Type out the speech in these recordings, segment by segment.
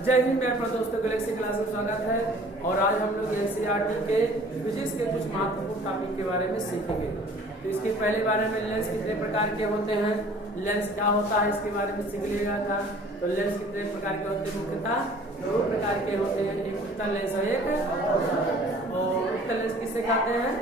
जय हिंद मेरे दोस्तों, गैलेक्सी क्लास में स्वागत है। और आज हम लोग एनसीईआरटी के फिजिक्स के कुछ महत्वपूर्ण टॉपिक के बारे में सीखेंगे। तो इसके पहले बारे में लेंस कितने प्रकार के होते हैं, लेंस क्या होता है, इसके बारे में सीख लिया था। तो लेंस कितने प्रकार के होते हैं, मुख्यतः दो प्रकार के होते हैं, एक उत्तल लेंस और एक और उत्तल लेंस किससे कहते हैं,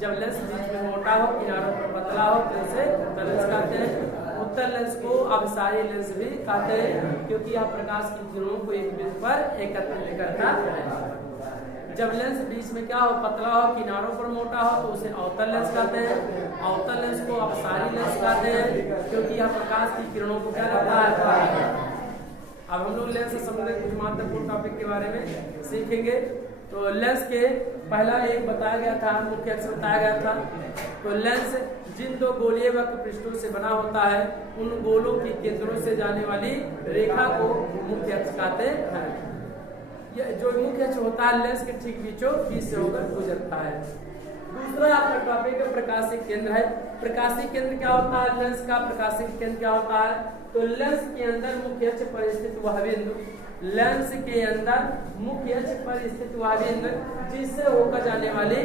जब लेंस बीच में मोटा हो, किनारों पर पतला हो तो इसे उत्तल लेंस कहते हैं। उत्तल लेंस को अभिसारी लेंस भी कहते हैं, क्योंकि यह प्रकाश की किरणों को एक बिंदु पर एकत्रित करता है। जब लेंस बीच में क्या हो, पतला हो, किनारों पर मोटा हो तो उसे अवतल लेंस कहते हैं। अवतल लेंस को अपसारी लेंस कहते हैं, क्योंकि यह प्रकाश की किरणों को क्या करता है। अब हम लोग लेंस से संबंधित कुछ महत्वपूर्ण टॉपिक के बारे में सीखेंगे। तो लेंस के पहला एक बताया गया था, मुख्य अक्ष बताया गया था। तो लेंस जिन दो गोलीय वक्र पृष्ठों से बना होता है, उन गोलों की केंद्रों से जाने वाली रेखा को मुख्य अक्ष कहते हैं। यह जो मुख्य अक्ष होता है लेंस के ठीक बीचों बीच से होकर गुजरता है। दूसरा आपका टॉपिक प्रकाशीय केंद्र है। प्रकाशीय केंद्र क्या होता है, लेंस का प्रकाशीय केंद्र क्या होता है। तो लेंस के अंदर मुख्य अक्ष पर स्थित वह बिंदु, लेंस के अंदर मुख्य अक्ष पर स्थित वह बिंदु जिससे होकर जाने वाली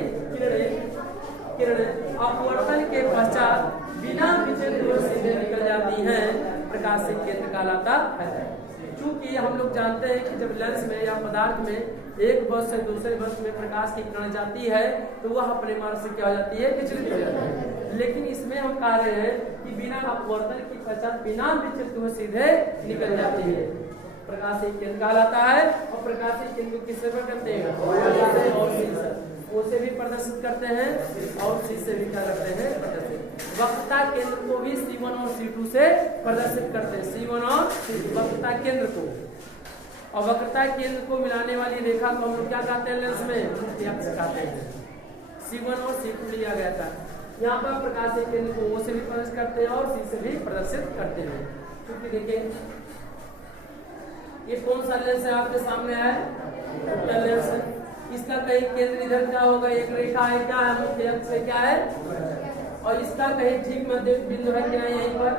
किरणें अपवर्तन के पश्चात बिना विचलित हुए सीधे निकल जाती हैं, प्रकाशीय केंद्र कहलाता है। चूंकि हम लोग जानते हैं कि जब लेंस में या पदार्थ में एक वस्तु से दूसरे वस्तु में प्रकाश की किरण जाती है तो वह अपने मार्ग से क्या हो जाती है, विचलित हो जाती है। लेकिन इसमें हम कह रहे हैं कि बिना अपवर्तन के पश्चात बिना विचलित हुए सीधे निकल जाती है, प्रकाशीय केंद्र कहलाता है। और प्रकाशीय केंद्र को किससे करते हैं, और उसे भी प्रदर्शित करते हैं और सी से भी क्या करते हैं, प्रदर्शित। वक्रता केंद्र को भी C1 और C2 से प्रदर्शित करते हैं, C1 और वक्रता केंद्र को। और वक्रता केंद्र को मिलाने वाली रेखा को हम लोग क्या कहते हैं, लेंस में मुख्य अक्ष कहते हैं। C1 और C2 लिया गया था। यहाँ पर प्रकाशीय केंद्र को O से भी प्रदर्शित करते हैं और C से भी प्रदर्शित करते हैं। क्योंकि देखिए ये कौन सा लेंस है आपके सामने है, उत्तल लेंस है। इसका कहीं केंद्र इधर क्या होगा, एक रेखा है, क्या है, मुख्य अक्ष से क्या है, और इसका कहीं ठीक मध्य बिंदु है क्या, यहीं पर,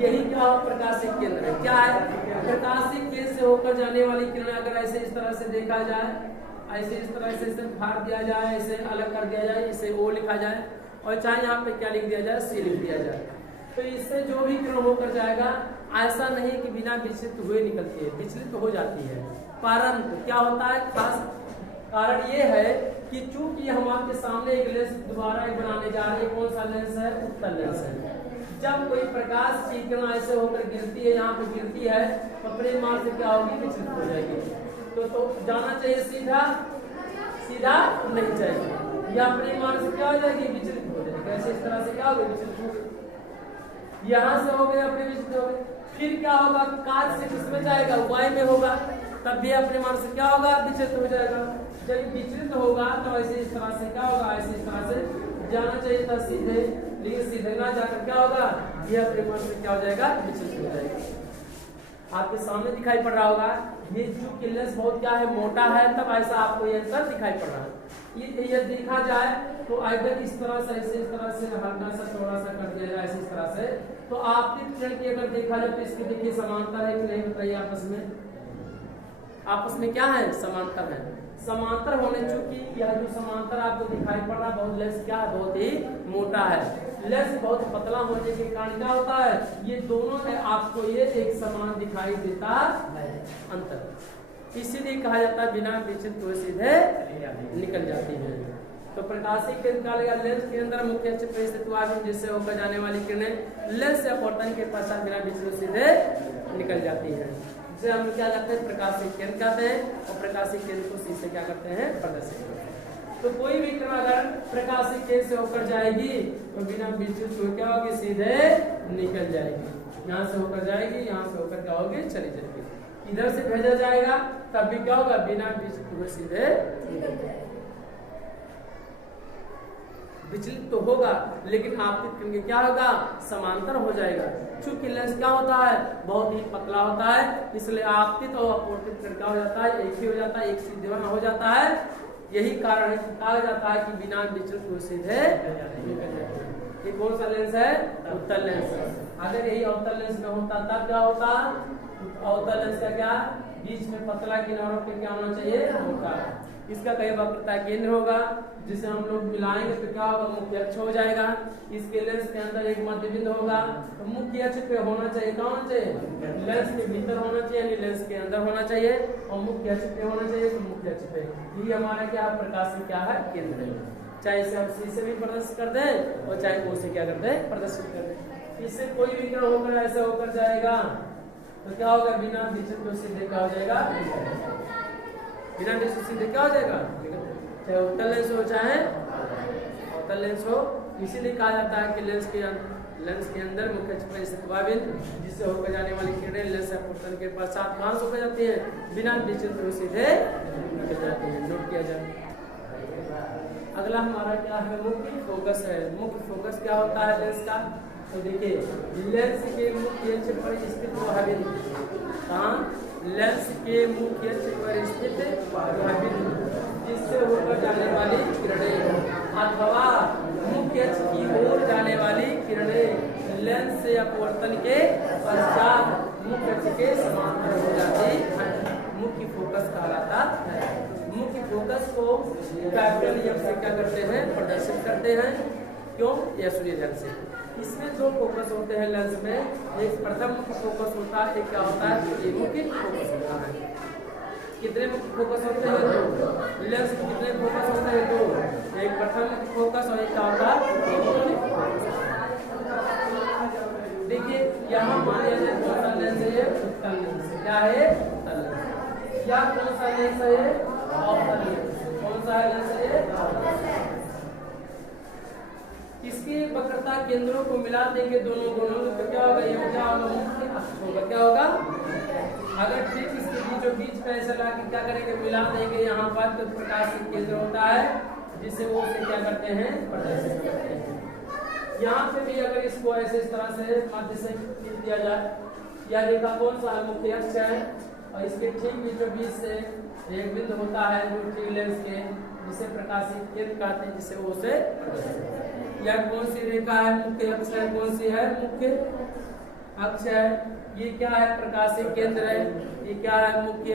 यही क्या हो, प्रकाशीय केंद्र है। क्या है, प्रकाशीय केंद्र से होकर जाने वाली किरण अगर ऐसे इस तरह से देखा जाए, ऐसे इस तरह से इसे फाड़ दिया जाए, इसे अलग कर दिया जाए, इसे O लिखा जाए और चाहे यहाँ पे क्या लिख दिया जाए, C लिख दिया जाए, तो इससे जो भी किरण होकर जाएगा ऐसा नहीं कि बिना विचलित हुए निकलती है, विचलित हो जाती है। परंतु क्या होता है, खास कारण ये है कि चूंकि हम आपके सामने एक लेंस दोबारा एक बनाने जा रहे हैं, कौन सा लेंस है, उत्तल लेंस है। जब कोई प्रकाश की किरण ऐसे होकर गिरती है, यहाँ पे गिरती है, तो अपने मार्ग से क्या होगी, विचलित हो जाएगी। तो जाना चाहिए सीधा, सीधा नहीं चाहिए, या अपने मार्ग से क्या हो जाएगी, विचलित हो जाएगी। ऐसे इस तरह से क्या होगा, विचलित हो गई, यहाँ से हो गए अपने विचलित हो गए। फिर क्या होगा, काज से किसमें जाएगा, Y में होगा, तब भी अपने मार्ग से क्या होगा, विचलित हो जाएगा। जब विचलित होगा तो ऐसे इस तरह से क्या होगा, ऐसे इस तरह से जाना चाहिए था सीधे, लेकिन सीधे ना जाकर क्या होगा, ये अपने मार्ग से क्या हो जाएगा, विचलित हो जाएगा। आपके सामने दिखाई पड़ रहा होगा, ये जो लेंस बहुत क्या है, मोटा है, तब ऐसा आपको ये अंतर दिखाई पड़ रहा है। ये देखा जाए तो इधर इस तरह से, ऐसे इस तरह से हल्का सा थोड़ा सा कर दिया जाए, ऐसे इस तरह से, तो आपकी किरण की अगर देखा जाए तो इसकी देखिए समांतर है कि नहीं, बताइए आपस में क्या है, समांतर है। समांतर होने चूंकि यह जो समांतर आपको दिखाई पड़ रहा है, बहुत लेंस क्या है, बहुत ही मोटा है। लेंस बहुत पतला होने के कारण क्या होता है, ये दोनों है आपको ये एक समान दिखाई देता है, अंतर इसीलिए कहा जाता है बिना विचलित हुए सीधे निकल जाती है। तो प्रकाशीय केंद्र का लेगा लेंस के अंदर मुख्य अक्ष पर स्थित हुआ जिससे होकर जाने वाली किरणें लेंस से अपवर्तन के पश्चात बिना विचलित सीधे निकल जाती है, जिसे हम क्या कहते हैं, प्रकाशीय केंद्र कहते हैं। और प्रकाशीय केंद्र को C से क्या करते हैं, प्रदर्शित करते हैं। तो कोई भी किरण अगर प्रकाशीय केंद्र से होकर जाएगी तो बिना विचलित हुए क्या होगी, सीधे निकल जाएगी। यहाँ से होकर जाएगी, यहाँ से होकर क्या होगी, चली जाएगी। इधर से भेजा जाएगा तब भी क्या होगा, बिना विचलित हुए सीधे निकल जाएगा। विचलित तो होगा लेकिन आपतित किरण क्या होगा, समांतर हो जाएगा। चूंकि लेंस क्या होता है, बहुत ही पतला होता है, इसलिए आपतित और अपवर्तित किरण क्या हो जाता है, एक ही हो जाता है, एक सीधे हो जाता है। यही कारण है कि कहा जाता है कि बिना विचलित हुए सीधे निकल जाता है। ये कौन सा लेंस है, उत्तल लेंस। अगर यही अवतल लेंस में होता तब क्या होता, अवतल लेंस का क्या, बीच में पतला किनारों पे क्या होना चाहिए, मोटा। इसका कहीं वक्रता केंद्र होगा, जिसे हम लोग मिलाएंगे तो क्या होगा, मुख्य अक्ष हो जाएगा। इसके लेंस के अंदर एक मध्य बिंदु होगा, तो मुख्य अक्ष पे होना चाहिए, कहाँ होना चाहिए, लेंस के भीतर होना चाहिए, यानी लेंस के अंदर होना चाहिए, और मुख्य अक्ष पे होना चाहिए, तो मुख्य अक्ष पे। ये हमारा क्या प्रकाश से क्या है, केंद्र है। चाहे इसे हम सी से भी प्रदर्शित कर दें और चाहे ओ से क्या करते हैं, प्रदर्शित कर दें। इससे कोई भी किरण होकर ऐसे होकर जाएगा तो क्या होगा, बिना विचित्र सीधे क्या हो जाएगा, बिना विचित्र सीधे क्या हो जाएगा, चाहे उत्तल लेंस हो चाहे अवतल लेंस हो। इसीलिए कहा जाता है कि लेंस के अंदर मुख्य अक्ष पर स्थित बिंदु जिससे होकर जाने वाली किरणें लेंस अपवर्तन के पश्चात कहां से होकर जाती है, बिना विचित्र सीधे निकल जाती है। नोट किया जाए। अगला हमारा क्या है, मुख्य फोकस है। मुख्य फोकस क्या होता है लेंस का, तो देखिए लेंस के मुख्य अक्ष पर स्थित वह बिंदु, कहाँ, लेंस के मुख्य अक्ष पर स्थित वह बिंदु जिससे होकर जाने वाली किरणें अथवा मुख्य अक्ष की ओर जाने वाली किरणें लेंस से अपवर्तन के पश्चात मुख्य अक्ष के समांतर हो जाती है, मुख्य फोकस कहलाता है। मुख्य फोकस को कैपिटल नियम से क्या करते हैं, प्रदर्शित करते हैं। क्यों, यह सूर्य ध्यान से। इसमें दो फोकस होते हैं लेंस में, एक प्रथम मुख्य फोकस होता है, एक क्या होता है, ये मुख्य फोकस होता है। कितने मुख्य फोकस होते हैं, दो। लेंस में कितने फोकस होते हैं, दो। एक प्रथम मुख्य फोकस और एक क्या होता है, देखिए यहाँ मान लिया जाए कौन सा लेंस है, उत्तल लेंस। क्या है, उत्तल लेंस। या कौन सा लेंस है, अवतल लेंस। कौन सा लेंस है, इसके वक्रता केंद्रों को मिला देंगे दोनों तो क्या होगा, ये क्या होगा, मुख्य अक्ष होगा। क्या होगा, अगर ठीक इसके बीचों बीच का ऐसा ला के क्या करेंगे, मिला देंगे यहाँ पर, तो प्रकाश केंद्र होता है जिसे वो से क्या करते हैं, प्रदर्शित करते हैं। यहाँ पे भी अगर इसको ऐसे इस तरह से मध्य से खींच दिया जाए, या रेखा कौन सा मुख्य अक्ष है और इसके ठीक बीचों बीच से एक बिंदु होता है जो ठीक लेंस के, जिसे प्रकाशित केंद्र कहते हैं, जिसे वो से या कौन सी रेखा है, मुख्य अक्ष है, कौन सी है, मुख्य अक्ष है। ये क्या है, प्रकाशित केंद्र है। ये क्या है, मुख्य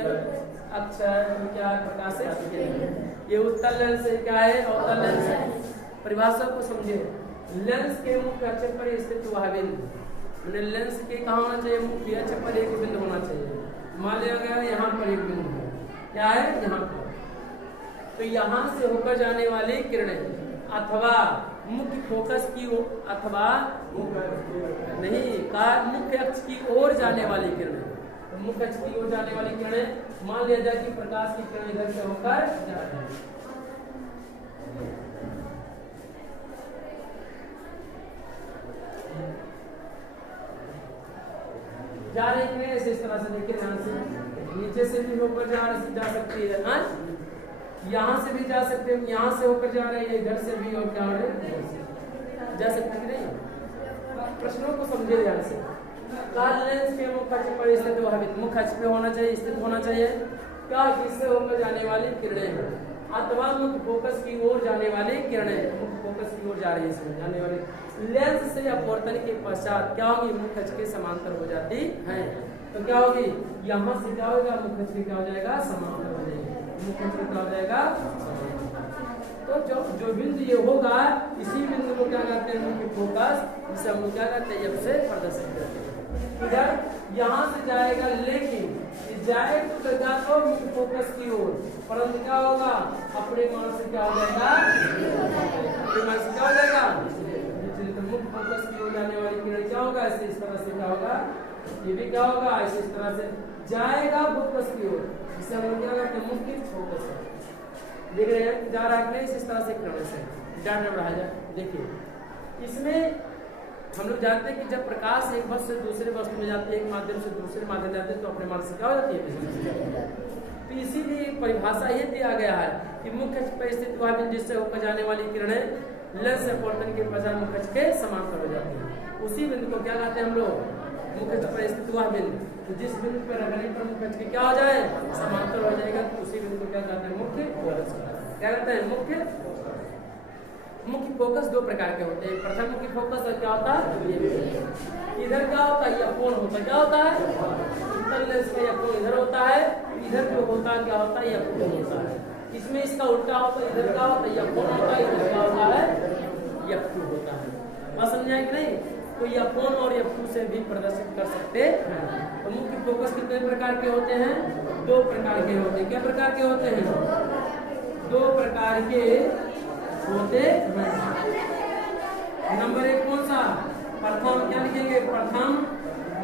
अक्ष है। ये क्या है, प्रकाशित केंद्र। ये उत्तल लेंस है, क्या है, अवतल लेंस है। परिभाषा को समझे, लेंस के मुख्य अक्ष पर स्थित वह बिंदु, लेंस के कहाँ होना चाहिए, मुख्य अक्ष पर एक बिंदु होना चाहिए। मान लिया गया यहाँ पर एक बिंदु है, क्या है, यहाँ पर, तो यहाँ से होकर जाने वाली किरणें अथवा मुख्य फोकस की अथवा नहीं का मुख्य अक्ष की ओर जाने वाली किरणें, तो मुख्य अक्ष की ओर जाने वाली किरणें, मान लिया जाए कि प्रकाश की किरण इधर से होकर जा रही है, जा रही है इस तरह से। देखिए ध्यान से, नीचे से भी होकर जा सकती है, हाँ? यहाँ से भी जा सकते हैं, यहाँ से होकर जा रहे हैं, इधर से भी और क्या हो रहे हैं, जा सकते हैं कि नहीं। प्रश्नों को समझे ध्यान से। काल लेंस के मुख्य अक्ष पर स्थित वह बिंदु, मुख्य अक्ष पे होना चाहिए, स्थित होना चाहिए, क्या, जिससे होकर जाने वाली किरणें अथवा मुख्य फोकस की ओर जाने वाली किरणें, मुख्य फोकस की ओर जा रही है, इसमें जाने वाली लेंस से अपवर्तन के पश्चात क्या होगी, मुख्य अक्ष के समांतर हो जाती है। तो क्या होगी, यहाँ से क्या होगा, मुख्य अक्ष क्या हो जाएगा, समांतर हो जाएगी, मुख्य अक्ष क्या हो जाएगा, तो जो बिंदु ये होगा, इसी बिंदु को क्या कहते हैं, मुख्य फोकस, जिसे हम क्या कहते हैं, से प्रदर्शित करते हैं। इधर यहाँ से जाएगा, लेकिन जाए तो जाता मुख्य फोकस की ओर, परंतु क्या होगा, अपने मान से क्या हो जाएगा, अपने मान से क्या हो जाएगा, मुख्य फोकस की ओर जाने वाली किरण क्या होगा, ऐसे इस तरह से क्या होगा, ये भी क्या होगा, ऐसे इस तरह से जाएगा फोकस की ओर, जिसे हम क्या कहते हैं, मुख्य फोकस। देख रहे हैं जा रहा है इस तरह से किरण से डाटा बढ़ा जाए। देखिए इसमें हम लोग जानते हैं कि जब प्रकाश एक वस्तु से दूसरे वस्तु में जाते हैं, एक माध्यम से दूसरे माध्यम जाते हैं, तो अपने मान से क्या हो जाती है। तो इसीलिए परिभाषा ये दिया गया है कि मुख्य अक्ष पर स्थित वह बिंदु जिससे होकर जाने वाली किरणें लेंस से अपवर्तन के पश्चात मुख्य अक्ष के समांतर हो जाती है। उसी बिंदु को क्या कहते हैं हम लोग, मुख्य अक्ष पर स्थित वह बिंदु, तो जिस बिंदु पर रखने पर मुख्य अक्ष क्या हो जाए, समांतर हो जाएगा, तो उसी बिंदु को क्या कहते हैं, मुख्य फोकस। क्या कहते हैं, मुख्य फोकस दो प्रकार के होते हैं। प्रथम मुख्य फोकस क्या होता है, इधर क्या होता है, या कोण होता है, क्या होता है, उत्तल फोकल लेंस का F1 इधर होता है, इधर जो होता है क्या होता है F2 होता है। इसमें इसका उल्टा होता है, इधर का होता है F1 होता है, इधर का होता है F2 होता है। बात समझा कि नहीं? तो F1 और F2 से भी प्रदर्शित कर सकते हैं। तो मुख्य फोकस कितने प्रकार के होते हैं? 2 प्रकार के होते हैं। क्या प्रकार के होते हैं? 2 प्रकार के होते हैं। नंबर 1 कौन सा? प्रथम, क्या लिखेंगे? प्रथम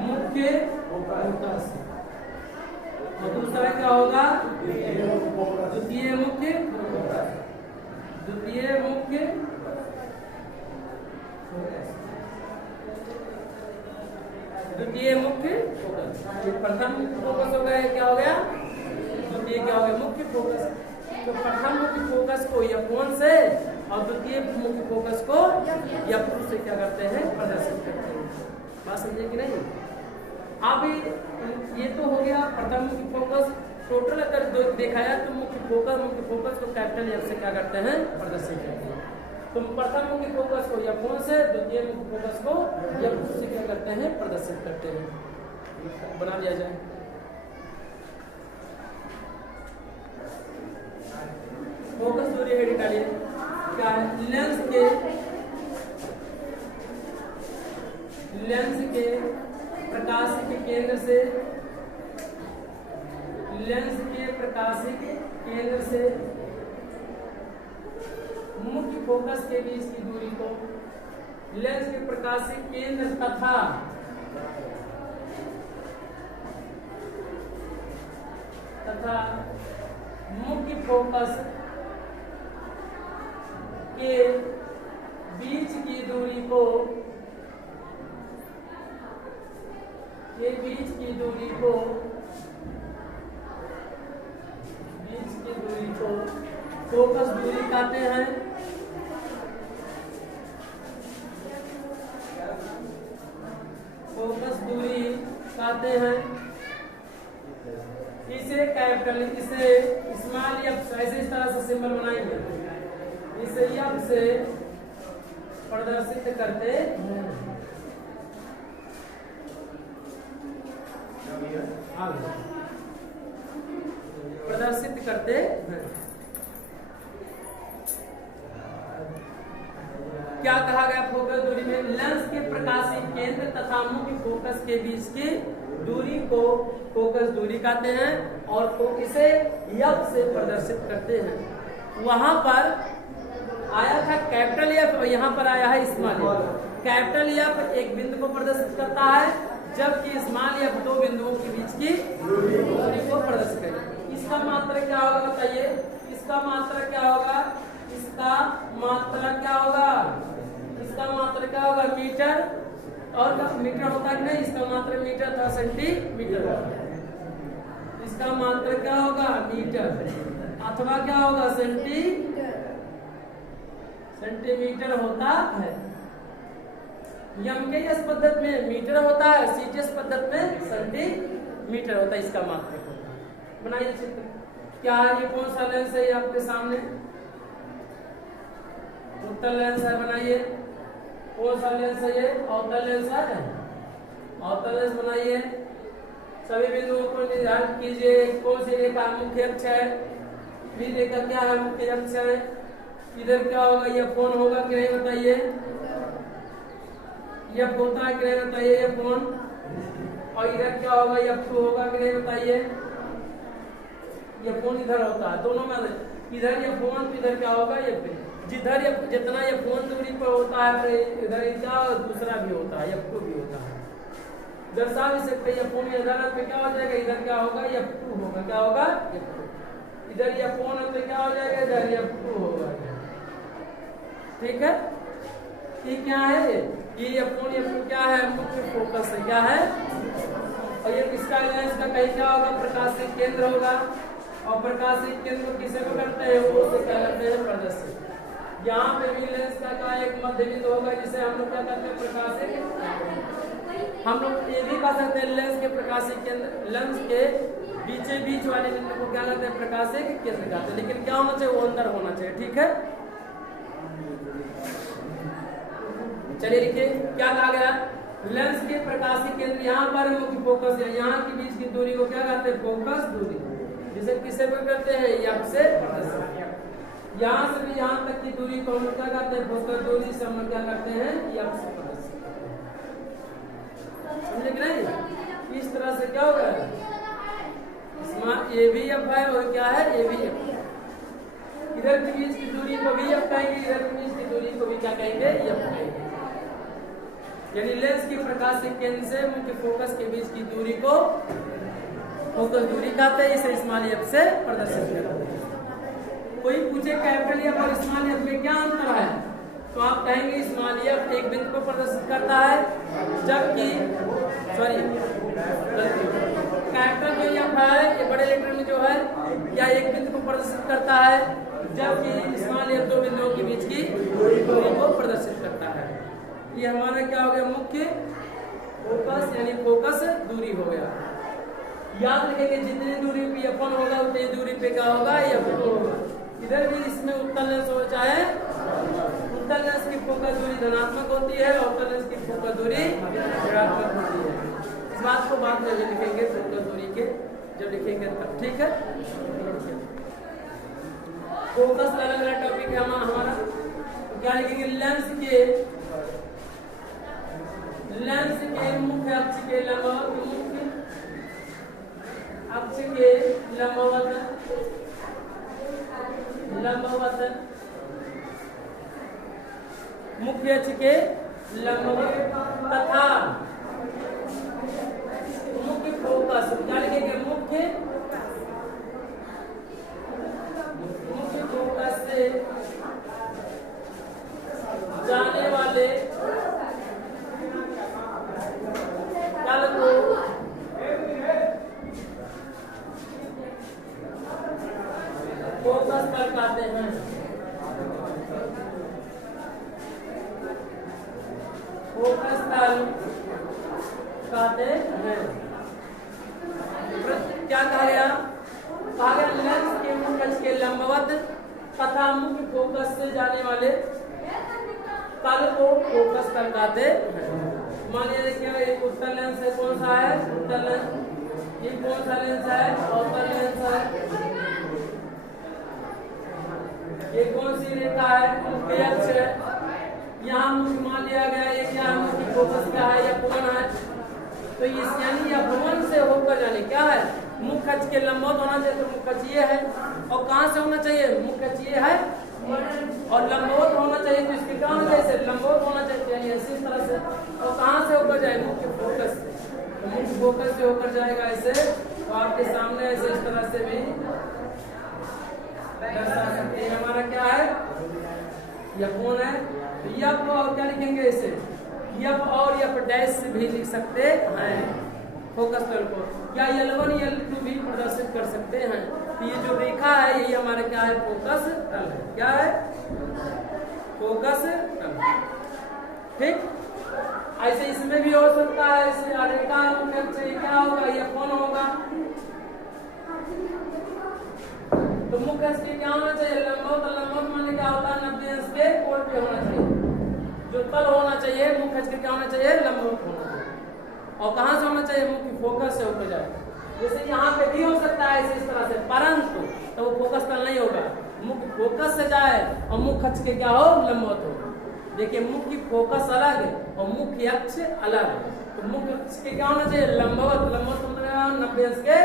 मुख्य फोकस। और दूसरा क्या होगा? द्वितीय मुख्य फोकस। द्वितीय मुख्य द्वितीय मुख्य फोकस। प्रथम फोकस हो गया, क्या हो गया? द्वितीय क्या हो गया? मुख्य फोकस। तो प्रथम मुख्य फोकस को F1 से और द्वितीय मुख्य फोकस को F2 से क्या करते हैं? प्रदर्शित करते हैं। बात समझे कि नहीं? अब ये तो हो गया प्रथम मुख्य फोकस। टोटल अगर देखा जाए तो मुख्य फोकस को कैपिटल F से क्या करते हैं? प्रदर्शित करते हैं। तो प्रथम मुख्य फोकस को F1 से, द्वितीय मुख्य फोकस को F2 से क्या करते हैं? प्रदर्शित करते हैं। बना लिया जाए। फोकस दूरी हेड निकालिए। क्या है? लेंस के प्रकाशिक केंद्र से, लेंस के प्रकाशिक केंद्र से मुख्य फोकस के बीच की दूरी को, लेंस के प्रकाशिक केंद्र तथा मुख्य फोकस के बीच की दूरी को फोकस दूरी कहते हैं। फोकस दूरी कहते हैं। इसे कैपिटल, इसे स्मॉल F, ऐसे इस तरह से सिंबल बनाएंगे। इसे F से प्रदर्शित करते हैं। प्रदर्शित करते हैं। क्या कहा गया? फोकस दूरी में लेंस के प्रकाशिक केंद्र तथा मुख्य फोकस के बीच की दूरी को फोकस दूरी कहते हैं और इसे F से प्रदर्शित करते हैं। वहां पर आया था कैपिटल F और यहाँ पर आया है स्मॉल F। कैपिटल F एक बिंदु को प्रदर्शित करता है, जबकि स्मॉल F 2 बिंदुओं के बीच की दूरी को प्रदर्शित करेगा। इसका मात्रक क्या होगा बताइए? इसका मात्रक क्या होगा? इसका मात्रक क्या होगा? इसका मात्रक क्या होगा? मीटर। और मीटर होता है नहीं, इसका मात्रक मीटर था, सेंटीमीटर। इसका मात्रक क्या होगा? मीटर अथवा क्या होगा? सेंटीमीटर होता है। एमकेएस पद्धति में मीटर होता है, सीटीएस पद्धति में सेंटीमीटर होता है। इसका मात्रक होता है। बनाइए चित्र। क्या है? ये कौन सा लेंस है? आपके सामने उत्तल लेंस है। बनाइए। कौन सा लेंस है? ये अवतल लेंस है। अवतल लेंस बनाइए। सभी बिंदुओं को निर्धारित कीजिए। कौन सी रेखा मुख्य अक्ष है? भी रेखा क्या है? मुख्य अक्ष है। इधर क्या होगा? F1 होगा कि नहीं बताइए? F होता है कि नहीं बताइए? F1। और इधर क्या होगा? F2 होगा कि नहीं बताइए? F1 इधर होता है। दोनों में इधर F1 तो इधर क्या होगा? F2। जिधर जितना F1 दूरी पर होता है इधर क्या दूसरा भी होता है, F2 भी होता है। दर्शा भी सकते हैं। F1 इधर पे क्या हो जाएगा? इधर क्या होगा? F2 होगा। क्या होगा? F2। इधर F1 पे क्या हो जाएगा? इधर F2 होगा। ठीक है। ये क्या है? ये F1 F2 क्या है? मुख्य फोकस है। क्या है? और ये किसका लेंस का कहीं क्या होगा? प्रकाशिक केंद्र होगा। और प्रकाशिक केंद्र को किसे पकड़ते हैं? वो से क्या करते हैं? प्रदर्शित। यहाँ पे भी लेंस का एक मध्य बिंदु होगा जिसे हम लोग क्या करते हैं? प्रकाशिक। हम लोग ये भी कह सकते हैं लेंस के प्रकाशिक केंद्र, लेंस के बीच वाले बिंदु को क्या कहते हैं? प्रकाशिक केंद्र कहते हैं। लेकिन क्या होना चाहिए? वो अंदर होना चाहिए। ठीक है। चलिए लिखिए क्या कहा गया? लेंस के प्रकाशीय केंद्र यहाँ पर मुख्य फोकस है, यहाँ के बीच की दूरी को क्या कहते हैं? फोकस दूरी। जिसे किसे पर करते हैं? एफ से प्रदर्शित। यहाँ से भी यहाँ तक की दूरी को हम क्या कहते हैं? फोकस दूरी से हम क्या करते हैं? एफ से प्रदर्शित। समझे कि नहीं? इस तरह से क्या होगा? इसमें ये भी एफ है और क्या है? ये भी एफ। इधर के बीच की दूरी को भी एफ कहेंगे, इधर के बीच की दूरी को भी क्या कहेंगे? एफ कहेंगे। यानी लेंस की प्रकाशीय केंद्र से मुख्य फोकस के बीच की दूरी को फोकस दूरी कहते हैं। इसे स्मॉल एफ से प्रदर्शित करते हैं। कोई पूछे कैपिटल एफ और स्मॉल एफ में क्या अंतर है, तो आप कहेंगे स्मॉल एफ एक बिंदु को प्रदर्शित करता है, जबकि कैपिटल जो एफ है ये बड़े लेटर में जो है या एक बिंदु को प्रदर्शित करता है, जबकि स्मॉल एफ दो बिंदुओं के बीच की दूरी को प्रदर्शित करता है। ये हमारा क्या हो गया? मुख्य फोकस यानी फोकस दूरी हो गया। याद रखेंगे जितनी दूरी पे F1 होगा उतनी दूरी पे क्या होगा? F2 होगा। इधर भी इसमें उत्तल लेंस हो चाहे उत्तल लेंस की फोकस दूरी धनात्मक होती है और उत्तल लेंस की फोकस दूरी ऋणात्मक होती है। इस बात को बाद में लिखेंगे फोकस दूरी के जब लिखेंगे तब, ठीक है? फोकस अलग अलग टॉपिक है हमारा। तो क्या लिखेंगे? लेंस के मुख्य अक्ष के लंबवत मुख्य अक्ष के लंबवत तथा मुख्य फोकस क्या लिखेंगे? मुख्य फोकस से जाने वाले तल को फोकस तल कहते हैं। फोकस तल कहते हैं। क्या कहा गया? कहा गया लेंस के मुख्य अक्ष के लंबवत तथा मुख्य फोकस से जाने वाले तल को फोकस तल कहते हैं। मानिए देखिए एक उत्तल लेंस है, कौन सा है? उत्तल लेंस। ये कौन सा लेंस है? अवतल लेंस है। ये कौन सी रेखा है? मुख्य अक्ष है। यहाँ मुख्य मान लिया गया, ये क्या है? मुख्य फोकस क्या है? F1 है। तो इस यानी F1 से होकर जाने क्या है? मुख्य अक्ष के लंबवत होना चाहिए, तो मुख्य अक्ष ये है। और कहाँ से होना चाहिए? मुख्य अक्ष ये है और लंबवत होना चाहिए, तो इसके क्या होना चाहिए? लंबवत होना चाहिए इसी तरह से। और कहाँ से होकर जाए? मुख्य फोकस से। तो मुख्य फोकस से होकर जाएगा ऐसे, तो आपके सामने ऐसे इस तरह से भी दर्शा सकते हैं। हमारा क्या है? F1 है। तो F और क्या लिखेंगे इसे? F और F डैश से भी लिख सकते हैं फोकस तल को, या L1 L2 भी प्रदर्शित कर सकते हैं। तो ये जो रेखा है यही हमारा क्या है? फोकस तल है। क्या है? फोकस तल। ठीक, ऐसे इसमें भी हो सकता है। इसे रेखा मुख्य अक्ष क्या होगा? F1 होगा। तो मुख्य अक्ष क्या होना चाहिए? लंबवत। लंबवत माने क्या होता है? 90 अंश के कोण पे होना चाहिए। जो तल होना चाहिए मुख्य अक्ष क्या होना चाहिए? लंबवत होना चाहिए। और कहाँ से होना चाहिए? मुख्य फोकस से होकर जाए। जैसे यहाँ पे भी हो सकता है ऐसे इस तरह से, परंतु तो वो फोकस तल नहीं होगा। मुख्य फोकस से जाए और मुख्य अक्ष के क्या हो? लंबवत हो। देखिए मुख्य फोकस अलग है और मुख्य अक्ष अलग है। तो मुख्य अक्ष के क्या होना चाहिए? लंबवत। लंबवत मतलब 90 अंश के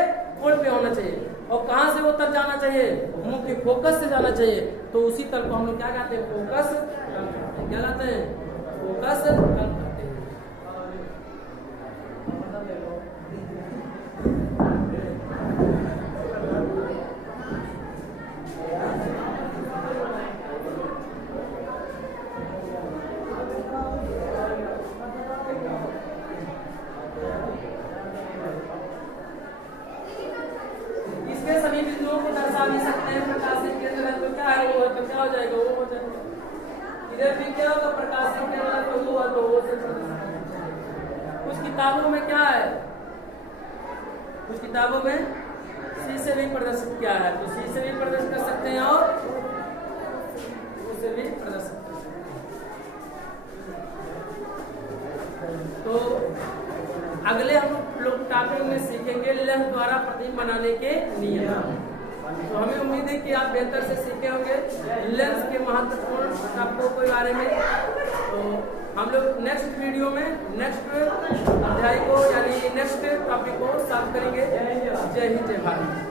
कोण पे होना चाहिए। और कहाँ से वो तल जाना चाहिए? मुख्य फोकस से जाना चाहिए। तो उसी तल को हम लोग क्या कहते हैं? फोकस तल। क्या कहते हैं? फोकस तल कहते हैं। इसके सभी बिंदुओं को दर्शा भी सकते हैं। प्रकाशीय केंद्र है तो क्या है? वो है तो क्या हो जाएगा? वो हो जाएगा। इधर भी क्या होगा? प्रकाशीय केंद्र है तो वो है तो वो से। कुछ किताबों में क्या है? कुछ किताबों में सी से भी प्रदर्शित किया है, तो सी से भी प्रदर्शित कर सकते हैं और उसे भी प्रदर्शित कर सकते हैं। तो अगले हम लोग टॉपिक में सीखेंगे लेंस द्वारा प्रतिबिंब बनाने के नियम। तो हमें उम्मीद है कि आप बेहतर से सीखे होंगे लेंस के महत्वपूर्ण टॉपिकों के बारे में। तो हम लोग नेक्स्ट वीडियो में नेक्स्ट अध्याय को यानी नेक्स्ट टॉपिक को सॉल्व करेंगे। जय हिंद, जय भारत।